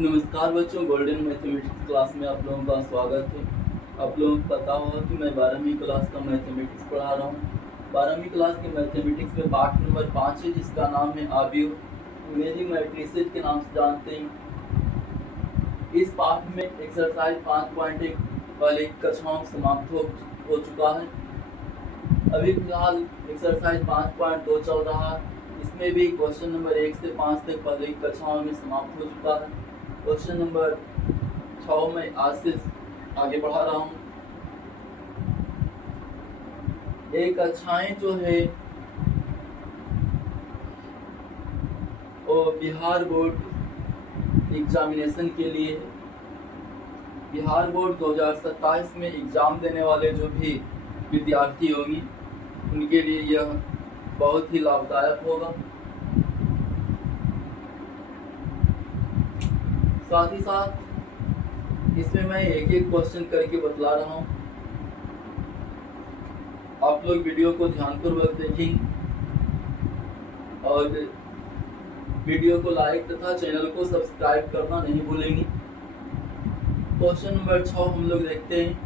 नमस्कार बच्चों, golden mathematics class में आप लोगों का स्वागत है। आप लोगों को पता होगा कि मैं 12वीं क्लास का मैथमेटिक्स पढ़ा रहा हूँ। 12वीं क्लास के मैथमेटिक्स में पाठ नंबर 5 है, जिसका नाम है आव्यूह, इमेजिंग मैट्रिसेस के नाम से जानते हैं। इस पाठ में एक्सरसाइज 5.1 वाली कक्षाओं समाप्त हो चुका है। अभी फिलहाल एक्सरसाइज 5.2 चल रहा है। इसमें भी क्वेश्चन नंबर 1 से 5 तक पहले की कक्षाओं में समाप्त हो चुका है। क्वेश्चन नंबर 6 में आज से आगे बढ़ा रहा हूँ। ये कक्षाएं जो है वो बिहार बोर्ड एग्जामिनेशन के लिए है। बिहार बोर्ड 2027 में एग्जाम देने वाले जो भी विद्यार्थी होंगे उनके लिए यह बहुत ही लाभदायक होगा। साथ ही साथ इसमें मैं एक एक क्वेश्चन करके बतला रहा हूँ। आप लोग वीडियो को ध्यानपूर्वक देखेंगे और वीडियो को लाइक तथा चैनल को सब्सक्राइब करना नहीं भूलेंगे। क्वेश्चन नंबर 6 हम लोग देखते हैं।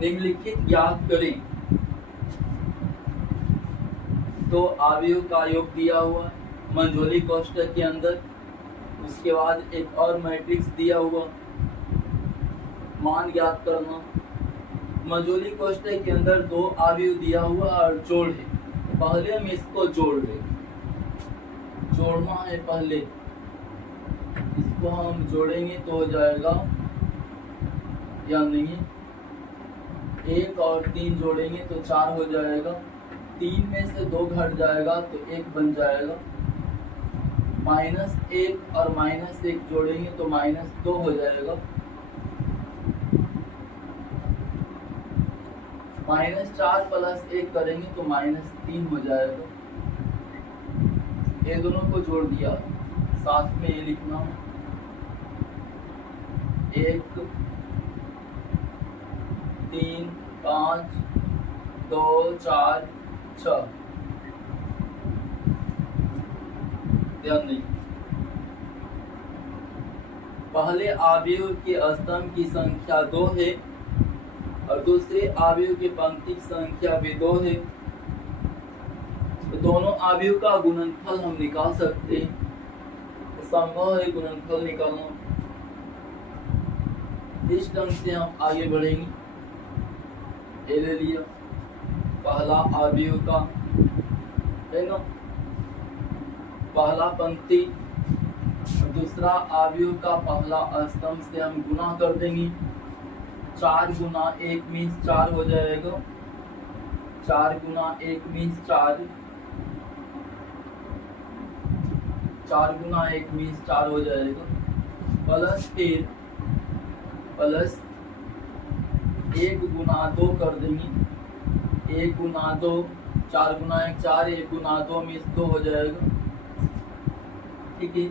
निम्नलिखित ज्ञात करें। तो आव्यूह का योग दिया हुआ है मंझोली कोष्ठक के अंदर। उसके बाद एक और मैट्रिक्स दिया हुआ, मान ज्ञात करना। मंझोली कोष्ठक के अंदर 2 आव्यूह दिया हुआ और जोड़ है। पहले हम इसको जोड़ लें, जोड़ना है पहले। इसको हम जोड़ेंगे तो हो जाएगा, या नहीं 1 और 3 जोड़ेंगे तो 4 हो जाएगा। 3 में से 2 घट जाएगा तो 1 बन जाएगा। -1 और -1 जोड़ेंगे तो -2 हो जाएगा। -4 + 1 करेंगे तो -3 हो जाएगा। ये दोनों को जोड़ दिया, साथ में ये लिखना 1 3 5 2 4 6। ध्यान दें, पहले आव्यूह के स्तंभ की संख्या 2 है और दूसरे आव्यूह की पंक्ति की संख्या भी 2 है। तो दोनों आव्यूह का गुणनफल हम निकाल सकते हैं। तो संभव है गुणनफल निकालना। इस ढंग से हम आगे बढ़ेंगे। ये ले लिया पहला आव्यूह का, है ना, पहला पंक्ति और दूसरा आव्यूह का पहला स्तंभ से हम गुना कर देंगे। 4 गुना 1 मीन्स 4 हो जाएगा। 4 गुना 1 मीन्स 4। 4 गुना 1 मीन्स 4 हो जाएगा। प्लस 1 गुना 2 कर देंगे। 1 गुना 2, 4 गुना 1 4, 1 गुना 2 मीन्स 2 हो जाएगा। ठीक है।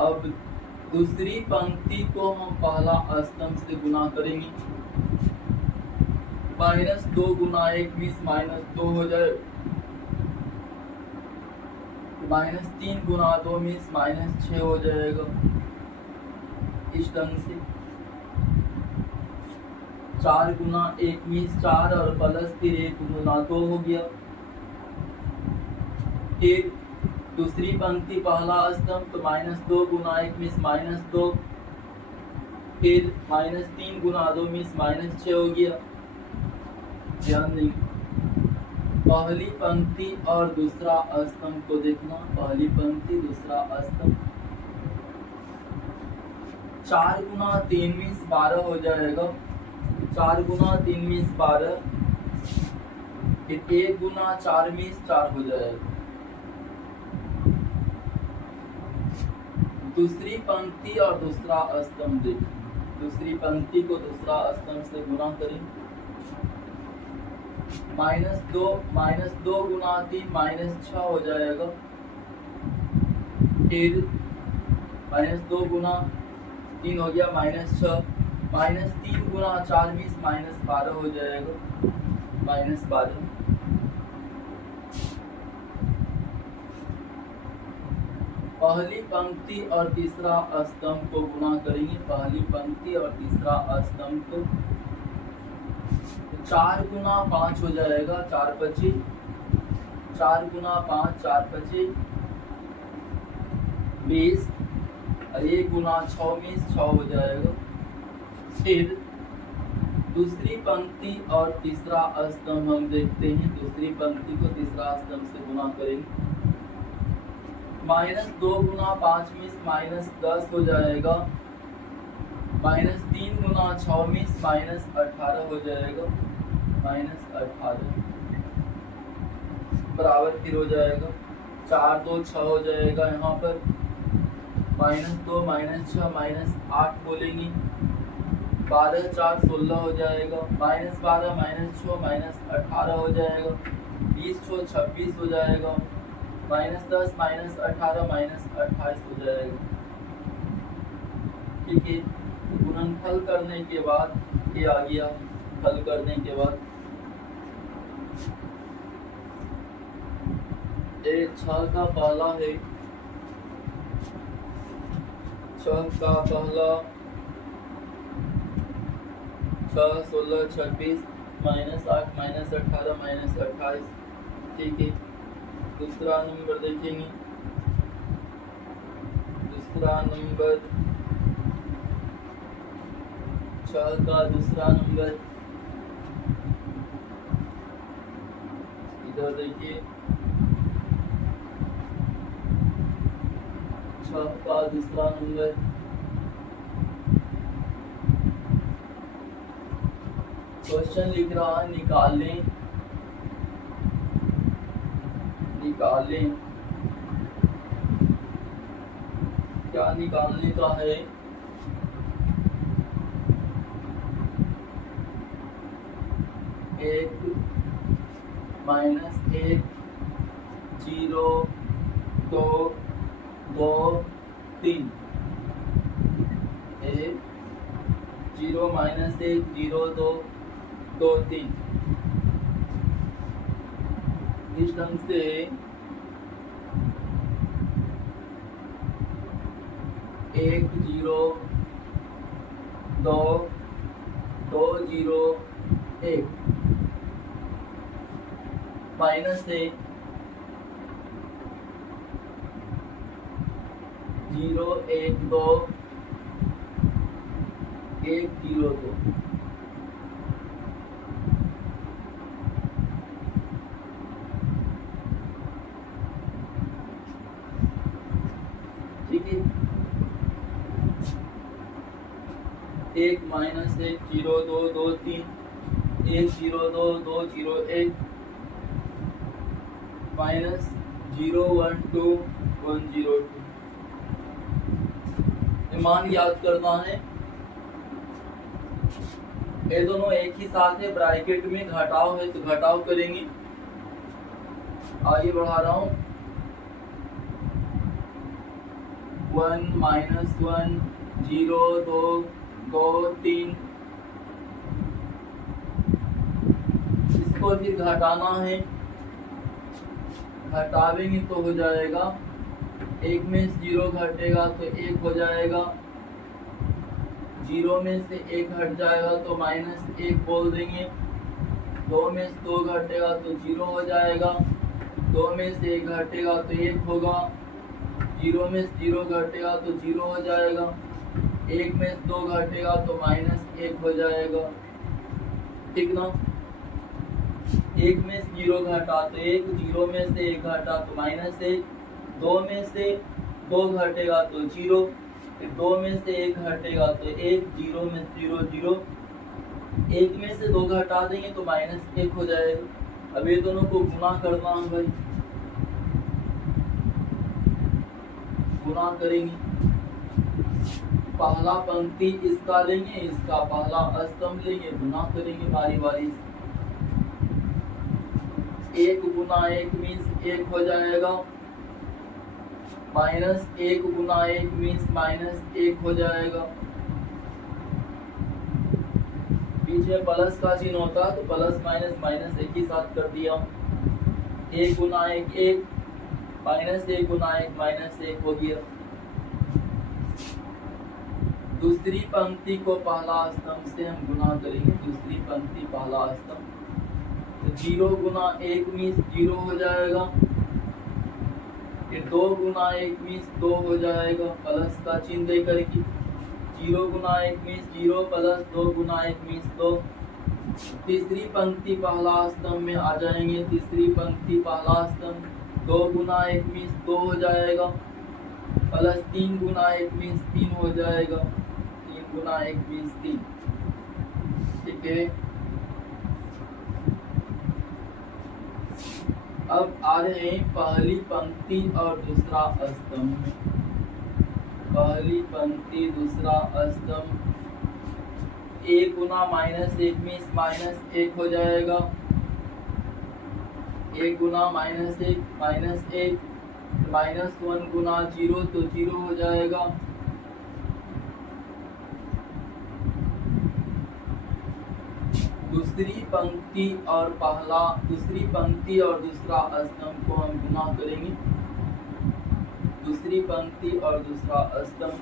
अब दूसरी पंक्ति को हम पहला स्तंभ से गुना करेंगे। -2 गुना 1 मीन्स -2 हो जाए। -3 गुना 2 मीन्स -6 हो जाएगा। इस ढंग से 4 गुना 1 मीन्स 4 और प्लस फिर 1 गुना 2 हो गया। फिर दूसरी पंक्ति पहला स्तंभ तो -2 गुना 1 मीन्स -2। फिर -3 गुना 2 मीन्स -6 हो गया। ध्यान दें, पहली पंक्ति और दूसरा स्तंभ को देखना। पहली पंक्ति दूसरा स्तंभ। 4 गुना 3 मीन्स 12 हो जाएगा। 4 गुना 3 मीन्स 12। फिर 1 गुना 4 मीन्स 4 हो जाएगा। दूसरी पंक्ति और दूसरा स्तंभ देखें। दूसरी पंक्ति को दूसरा स्तंभ से गुना करें। -2 गुना 3 -6 हो जाएगा। फिर -2 गुना 3 हो गया -6। -3 गुना 4 मीन्स -12 हो जाएगा। -12 पहली पंक्ति और तीसरा स्तंभ को गुना करेंगे, पहली पंक्ति और तीसरा स्तंभ को। 4 गुना 5 हो जाएगा, 4 पचे 4 गुना 5 4 पचे 20, और 1 गुना 6 में 6 हो जाएगा। फिर दूसरी पंक्ति और तीसरा स्तंभ हम देखते हैं, दूसरी पंक्ति को तीसरा स्तंभ से गुना करेंगे। -2 गुना 5 में -10 हो जाएगा, -3 गुना 6 में -18 हो जाएगा, -18 बराबर फिर हो जाएगा 4 2 6 हो जाएगा। यहाँ पर -2 -6 -8 बोलेंगे, 12 4 16 हो जाएगा, -12 -6 -18 हो जाएगा, 20 6 26 हो जाएगा, -10 -18 -28 हो जाएगा। ठीक है, गुणनफल करने के बाद ये आ गया, हल करने के बाद ये 6 का पहला है, 6 का पहला 6 16 26 -8 -18 -28। ठीक है, दूसरा नंबर देखेंगे, दूसरा नंबर 6 का दूसरा नंबर, इधर देखिए 6 का दूसरा नंबर, क्वेश्चन लिख रहा है निकालें क्या निकालने का है? एक -1 0 2 2 3 1 0 -1 0 2 2 3। इस ढंग से 1 0 2 2 0 1 माइनस 1 0 1 2 1 0 2। ठीक है, 1 -1 0 2 2 3 1 0 2 2 0 1 -0 1 2 1 0 2। मान याद करना है, ये दोनों एक ही साथ है, ब्रैकेट में घटाव है तो घटाव करेंगे। आगे बढ़ा रहा हूँ, 1 -1 0 2 2 3, इसको फिर घटाना है, घटावेंगे तो हो जाएगा 1 में 0 घटेगा तो 1 हो जाएगा, 0 में से 1 घट जाएगा तो -1 बोल देंगे, 2 में से 2 घटेगा तो 0 हो जाएगा, 2 में से 1 घटेगा तो 1 होगा, 0 में से 0 घटेगा तो 0 हो जाएगा, 1 में से 2 घटेगा तो -1 हो जाएगा। ठीक ना, 1 में से 0 घटा तो 1, 0 में से 1 घटा तो -1, 2 में से 2 घटेगा तो 0, फिर 2 में से 1 घटेगा तो 1, 0 में 0 0, 1 में से 2 घटा देंगे तो -1 हो जाएगा। अब ये दोनों को गुना करना है भाई, गुना करेंगे, पहला पंक्ति इसका लेंगे, इसका पहला स्तंभ लेंगे, गुना करेंगे बारी बारी से। 1 गुना 1 मीन्स 1 हो जाएगा, -1 गुना 1 मीन्स -1 हो जाएगा। बीच में प्लस का चिन्ह होता है तो प्लस माइनस माइनस एक ही साथ कर दिया। 1 गुना 1 1, -1 गुना 1 -1 हो गया। दूसरी पंक्ति को पहला स्तंभ से हम गुना करेंगे, दूसरी पंक्ति पहला स्तंभ, तो 0 गुना 1 मीन्स 0 हो जाएगा, फिर 2 गुना 1 मीन्स 2 हो जाएगा, प्लस का चिन्ह देकर के 0 गुना 1 मीन्स 0 प्लस 2 गुना 1 मीन्स 2। तीसरी पंक्ति पहला स्तंभ में आ जाएंगे, तीसरी पंक्ति पहला स्तंभ 2 गुना 1 मीन्स 2 हो जाएगा, प्लस 3 गुना 1 मीन्स 3 हो जाएगा, 3 गुना 1 मीन्स 3। ठीक है, अब आ रहे हैं पहली पंक्ति और दूसरा स्तंभ में। पहली पंक्ति दूसरा स्तंभ, 1 गुना -1 मीन्स -1 हो जाएगा, 1 गुना -1 -1, -1 गुना 0 तो 0 हो जाएगा, दूसरी पंक्ति और दूसरा स्तंभ को हम गुना करेंगे, दूसरी पंक्ति और दूसरा स्तंभ,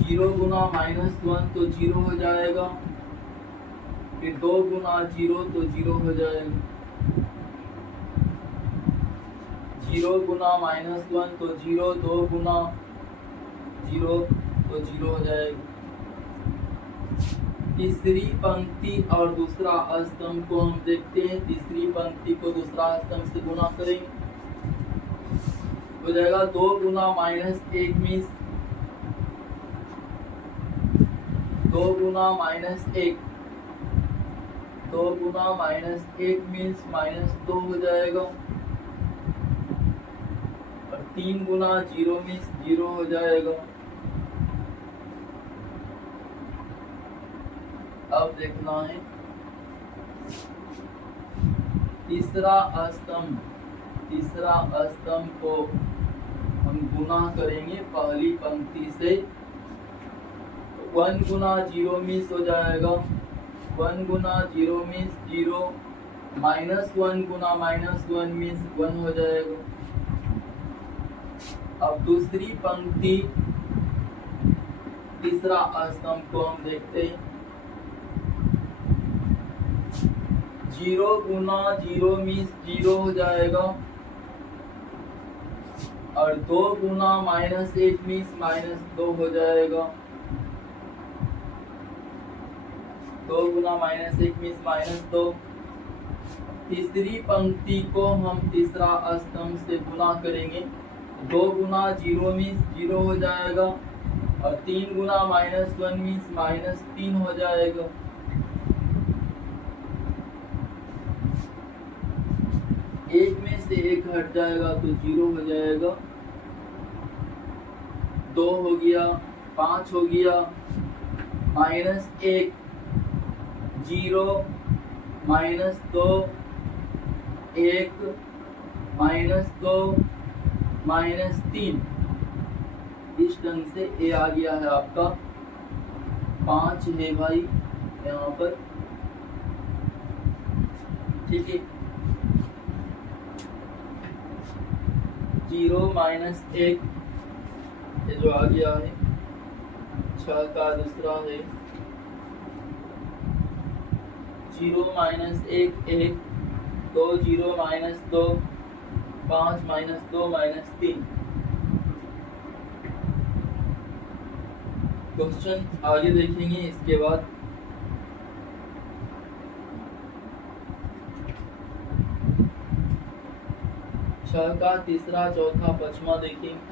0 गुना -1 तो 0 हो जाएगा, फिर 2 गुना 0 तो 0 हो जाएगा, 0 गुना -1 तो 0, 2 गुना 0 तो 0 हो जाएगा। तीसरी पंक्ति और दूसरा स्तंभ को हम देखते हैं, तीसरी पंक्ति को दूसरा स्तंभ से गुना करेंगे, हो जाएगा 2 गुना -1 मीन्स 2 गुना -1, 2 गुना -1 मीन्स -2 हो जाएगा, और 3 गुना 0 मीन्स 0 हो जाएगा। अब देखना है तीसरा स्तंभ को हम गुना करेंगे पहली पंक्ति से, 1 गुना 0 मीन्स हो जाएगा, 1 गुना 0 मीन्स 0, -1 गुना -1 मीन्स 1 हो जाएगा। अब दूसरी पंक्ति तीसरा स्तंभ को हम देखते हैं, 0 गुना 0 मीन्स 0 हो जाएगा, और 2 गुना -1 मीन्स -2 हो जाएगा, 2 गुना -1 मीन्स -2। तीसरी पंक्ति को हम तीसरा स्तंभ से गुना करेंगे, 2 गुना 0 मीन्स 0 हो जाएगा, और 3 गुना -1 मीन्स -3 हो जाएगा। एक में से 1 हट जाएगा तो 0 हो जाएगा, 2 हो गया, 5 हो गया, -1 0 -2 1 -2 -3, इस ढंग से ए आ गया है आपका 5 है भाई यहाँ पर। ठीक है, 0 -1 ये जो आ गया है, 6 का दूसरा है 0 -1 1, 2 0 -2, 5 -2 -3। क्वेश्चन आगे देखेंगे इसके बाद। छह का तीसरा चौथा पचमा देखेंगे।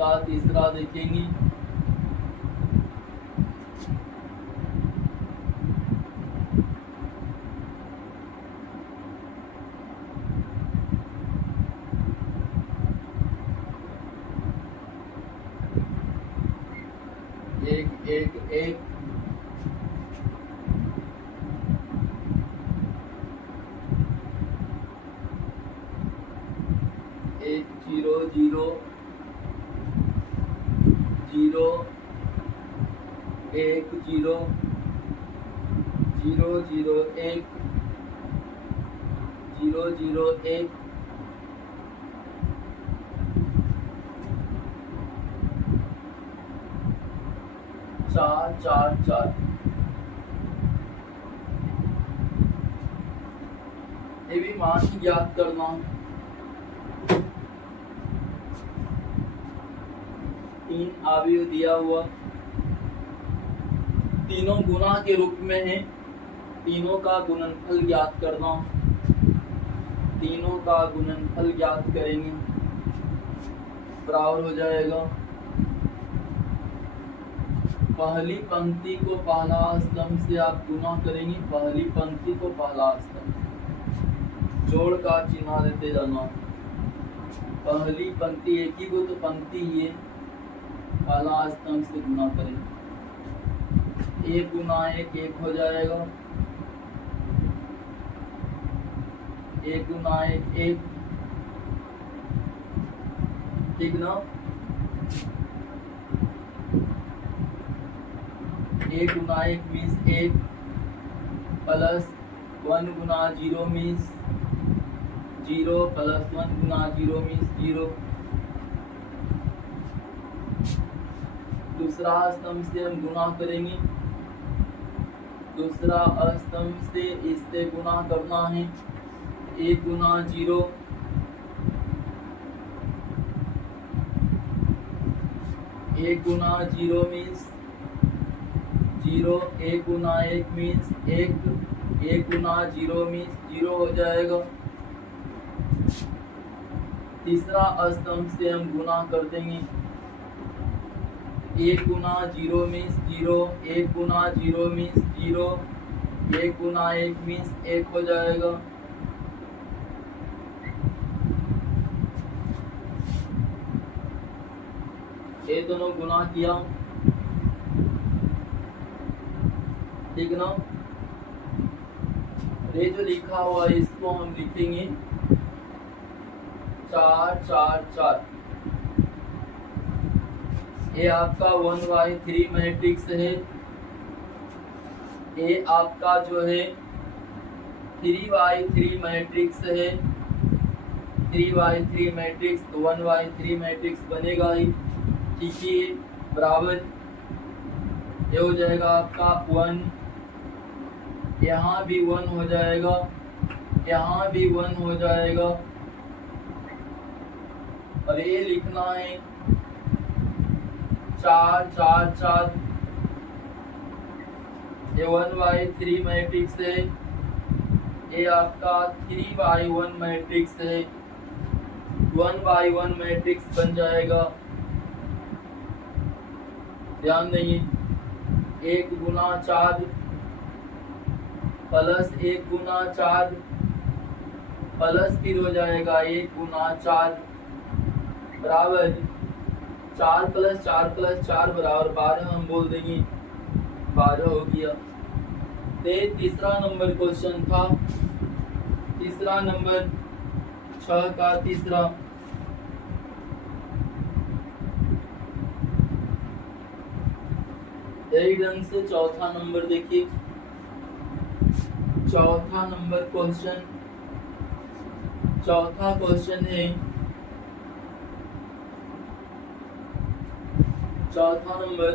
का तीसरा देखेंगे। एक एक एक एक जीरो जीरो जीरो एक जीरो जीरो जीरो एक जीरो जीरो एक चार चार चार। ये भी मान ज्ञात करना। तीन अवयव दिया हुआ, तीनों गुना के रूप में है, तीनों का गुणनफल ज्ञात करना। तीनों का गुणनफल ज्ञात करेंगे, बराबर हो जाएगा पहली पंक्ति को पहला स्तंभ से आप गुना करेंगे, पहली पंक्ति को पहला स्तंभ, जोड़ का चिन्ह देते जाना। पहली पंक्ति एक ही को तो पंक्ति ही है, पहला स्तंभ से गुना करेंगे। एक गुना एक हो जाएगा, एक गुना एक, ठीक ना। एक गुना एक मीन्स एक, प्लस वन गुना zero means zero, plus one गुना जीरो मीन्स जीरो। दूसरा स्तंभ से हम गुना करेंगे, दूसरा स्तंभ से इससे गुना करना है। एक गुना जीरो, एक गुना जीरो मीन्स जीरो, एक गुना एक मीन्स एक, एक गुना जीरो मीन्स जीरो हो जाएगा। तीसरा स्तंभ से हम गुना कर देंगे। एक गुना जीरो मीन्स जीरो, एक गुना जीरो मीन्स जीरो, एक गुना एक मीन्स एक हो जाएगा। ये दोनों गुना किया, ठीक ना। ये जो लिखा हुआ है इसको हम लिखेंगे चार चार चार। ये आपका 1/3 मैट्रिक्स है। ये आपका जो है 3/3 मैट्रिक्स है। 3/3 मैट्रिक्स, 1/3 मैट्रिक्स बनेगा ही, ठीक है। बराबर ये हो जाएगा आपका 1, यहाँ भी 1 हो जाएगा, यहाँ भी 1 हो जाएगा। और ये लिखना है चार चार चार। ये 1/3 मैट्रिक्स है, ये आपका 3/1 मैट्रिक्स है। 1/1 मैट्रिक्स बन जाएगा, ध्यान देंगे। एक गुना चार प्लस एक गुना चार, प्लस फिर हो जाएगा एक गुना चार, बराबर 4 प्लस 4 प्लस 4 बराबर 12 हम बोल देंगे, 12 हो गया। ते तीसरा नंबर क्वेश्चन था, तीसरा नंबर 6 का तीसरा। यही ढंग से चौथा नंबर देखिए। चौथा नंबर क्वेश्चन, चौथा क्वेश्चन है, चौथा नंबर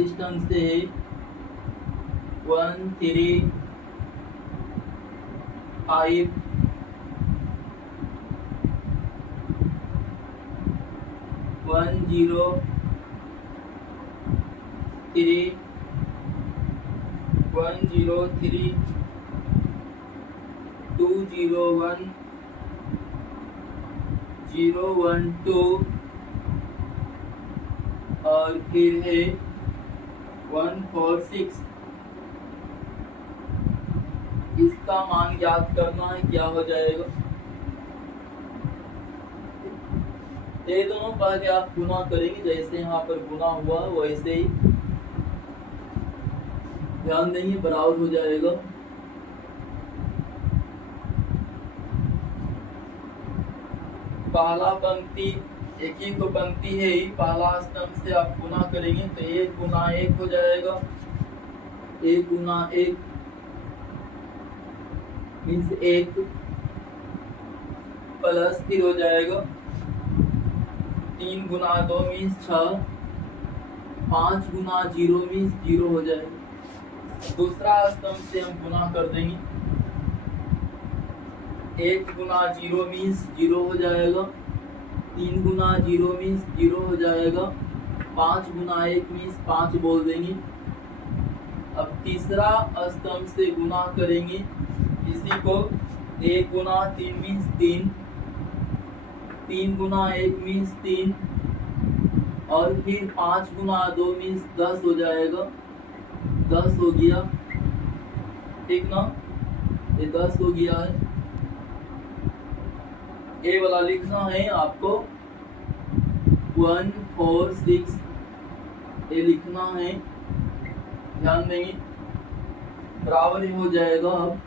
इस ढंग से है 1 3 5 1 0 3 1 0 3 2 0 1 0 1 2 और फिर है 1 4 6। इसका मान ज्ञात करना है, क्या हो जाएगा। ये दोनों पहले आप गुना करेंगे, जैसे यहाँ पर गुना हुआ वैसे ही ध्यान देंगे, बराबर हो जाएगा। पहला पंक्ति एक ही तो पंक्ति है ही, पहला स्तंभ से आप गुना करेंगे तो 1 गुना 1 हो जाएगा। 1 गुना 1 मीन्स 1 प्लस फिर हो जाएगा 3 गुना 2 मीन्स 6। 5 गुना 0 मीन्स 0 हो जाएगा। दूसरा स्तंभ से हम गुना कर देंगे। 1 गुना 0 मीन्स 0 हो जाएगा। 3 गुना 0 मीन्स 0 हो जाएगा। 5 गुना 1 मीन्स 5 बोल देंगे। अब तीसरा स्तंभ से गुना करेंगे इसी को। 1 गुना 3 मीन्स 3। 3 गुना 1 मीन्स 3 और फिर 5 गुना 2 मीन्स 10 हो जाएगा। 10 हो गया, ठीक ना, ये 10 हो गया है। ये वाला लिखना है आपको 1 4 6, ये लिखना है, ध्यान देंगे। बराबर हो जाएगा अब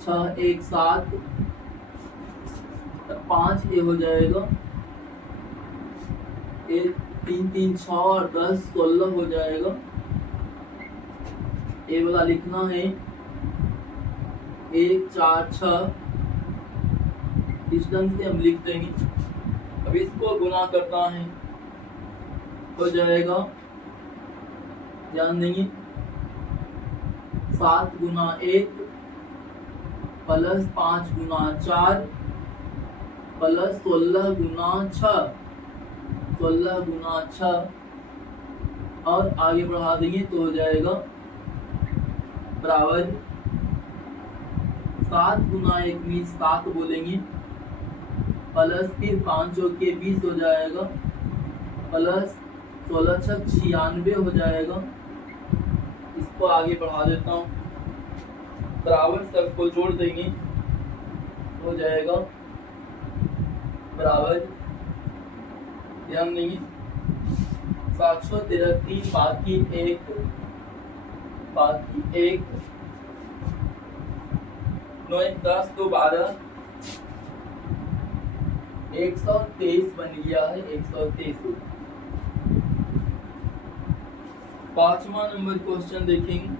6 1 7, 5 ये हो जाएगा। 1 3 3 6 और 10 16 हो जाएगा। ये वाला लिखना है 1 4 6, इस ढंग से हम लिख देंगे। अब इसको गुना करना है, हो जाएगा, ध्यान देंगे। 7 गुना 1 प्लस 5 गुना 4 प्लस 16 गुना 6, 16 गुना 6 और आगे बढ़ा देंगे तो हो जाएगा बराबर 7 गुना 1 मीन्स 7 बोलेंगे, प्लस फिर 5 के 20 हो जाएगा, प्लस 16 6 96 हो जाएगा। इसको आगे बढ़ा देता हूँ, बराबर सबको जोड़ देंगे, हो जाएगा बराबर, ध्यान देंगे 713 3 बाकी 1 9 1 10 2 12 123 बन गया है। 123। 5वां नंबर क्वेश्चन देखेंगे।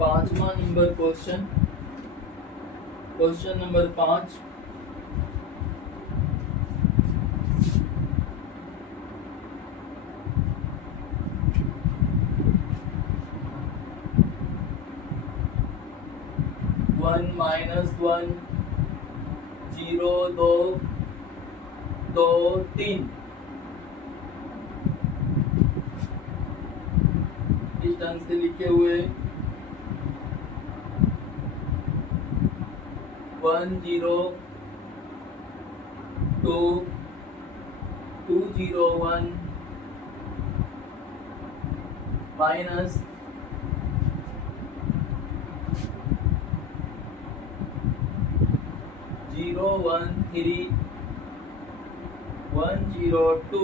5वां number question number 5। One minus 1 0 2 2 3, इस ढंग से लिखे हुए 1 0 2 2 0 1 माइनस 0 1 3 1 0 2,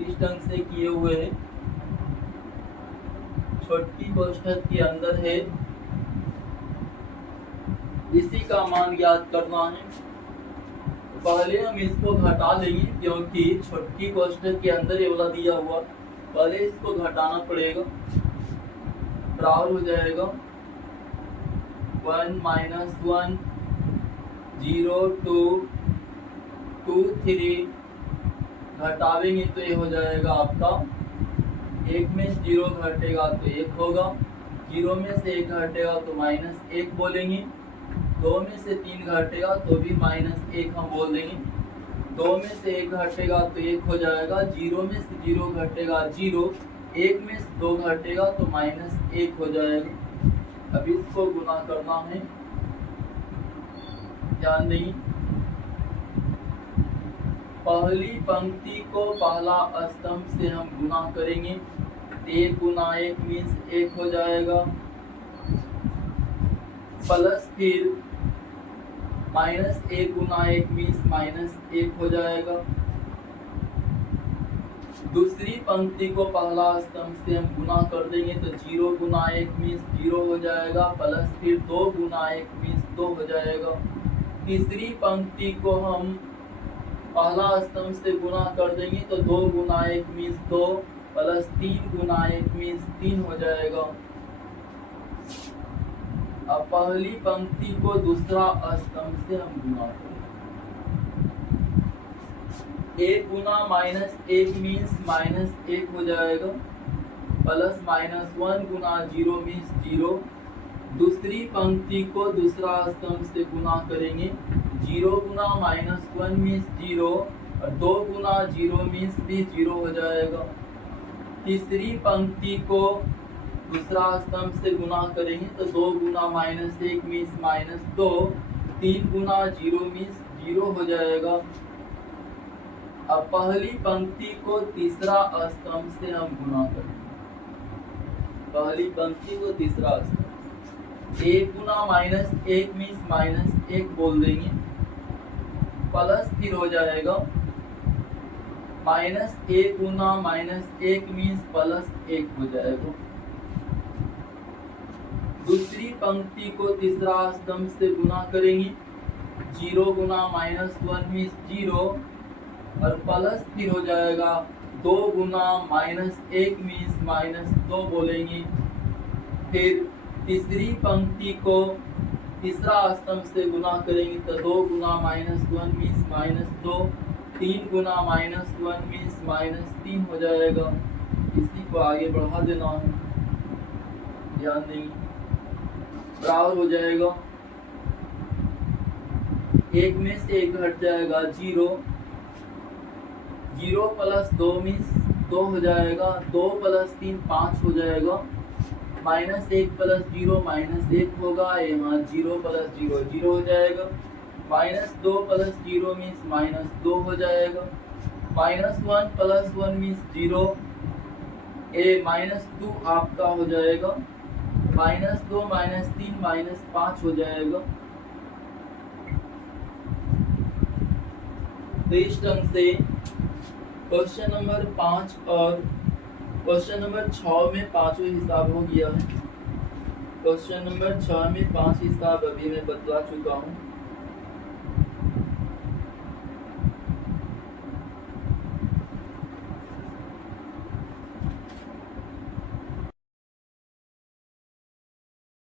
इस ढंग से किए हुए छोटी कोष्ठक के अंदर है। इसी का मान ज्ञात करना है। पहले हम इसको घटा लेंगे क्योंकि छोटी कोष्ठक के अंदर ये वाला दिया हुआ, पहले इसको घटाना पड़ेगा। बराबर हो जाएगा 1 माइनस 1 0 2 2 3, घटावेंगे तो ये हो जाएगा आपका 1 में 0 घटेगा तो 1 होगा, 0 में से 1 घटेगा तो -1 बोलेंगे, 2 में से 3 घटेगा तो भी -1 हम बोल देंगे, 2 में से 1 घटेगा तो 1 हो जाएगा, 0 में से 0 घटेगा 0, 1 में से 2 घटेगा तो -1 हो जाएगा। अब इसको गुना करना है, ध्यान देंगे। पहली पंक्ति को पहला स्तंभ से हम गुना करेंगे, 1 गुना 1 मीन्स 1 हो जाएगा, प्लस फिर -1 गुना 1 मीन्स -1 हो जाएगा। दूसरी पंक्ति को पहला स्तंभ से हम गुना कर देंगे तो 0 गुना 1 मीन्स 0 हो जाएगा, प्लस फिर 2 गुना 1 मीन्स 2 हो जाएगा। तीसरी पंक्ति को हम पहला स्तंभ से गुना कर देंगे तो 2 गुना 1 मीन्स 2, प्लस 3 गुना 1 मीन्स 3 हो जाएगा। अब पहली पंक्ति को दूसरा स्तंभ से हम गुना करेंगे, 1 गुना -1 मीन्स -1 हो जाएगा, प्लस -1 गुना 0 मीन्स 0। दूसरी पंक्ति को दूसरा स्तंभ से गुना करेंगे, 0 गुना -1 मीन्स 0 और 2 गुना 0 मीन्स भी 0 हो जाएगा। तीसरी पंक्ति को दूसरा स्तंभ से गुना करेंगे तो 2 गुना -1 मीन्स -2, 3 गुना 0 मीन्स 0 हो जाएगा। अब पहली पंक्ति को तीसरा स्तंभ से हम गुना करेंगे, पहली पंक्ति को तीसरा स्तंभ, 1 गुना -1 मीन्स -1 बोल देंगे, प्लस फिर हो जाएगा -1 गुना -1 मीन्स +1 हो जाएगा। दूसरी पंक्ति को तीसरा स्तंभ से गुना करेंगे, 0 गुना -1 मीन्स 0 और प्लस फिर हो जाएगा 2 गुना -1 मीन्स -2 बोलेंगे। फिर तीसरी पंक्ति को तीसरा स्तंभ से गुना करेंगे तो 2 गुना -1 मीन्स -2, 3 गुना -1 मीन्स -3 हो जाएगा। इसी को आगे बढ़ा देना है, ध्यान देंगे, बराबर हो जाएगा, 1 में से 1 घट जाएगा 0, 0 प्लस 2 मीन्स 2 हो जाएगा, 2 प्लस 3 5 हो जाएगा, -1 प्लस 0 -1 होगा, यहाँ 0 प्लस 0 0 हो जाएगा, -2 प्लस 0 मीन्स -2 हो जाएगा, -1 प्लस 1 मीन्स 0, -2 आपका हो जाएगा, -2 -3 -5 हो जाएगा। तो इस ढंग से क्वेश्चन नंबर 5 और क्वेश्चन नंबर 6 में पांचों हिसाब हो गया है। क्वेश्चन नंबर 6 में 5 हिसाब अभी मैं बतला चुका हूँ।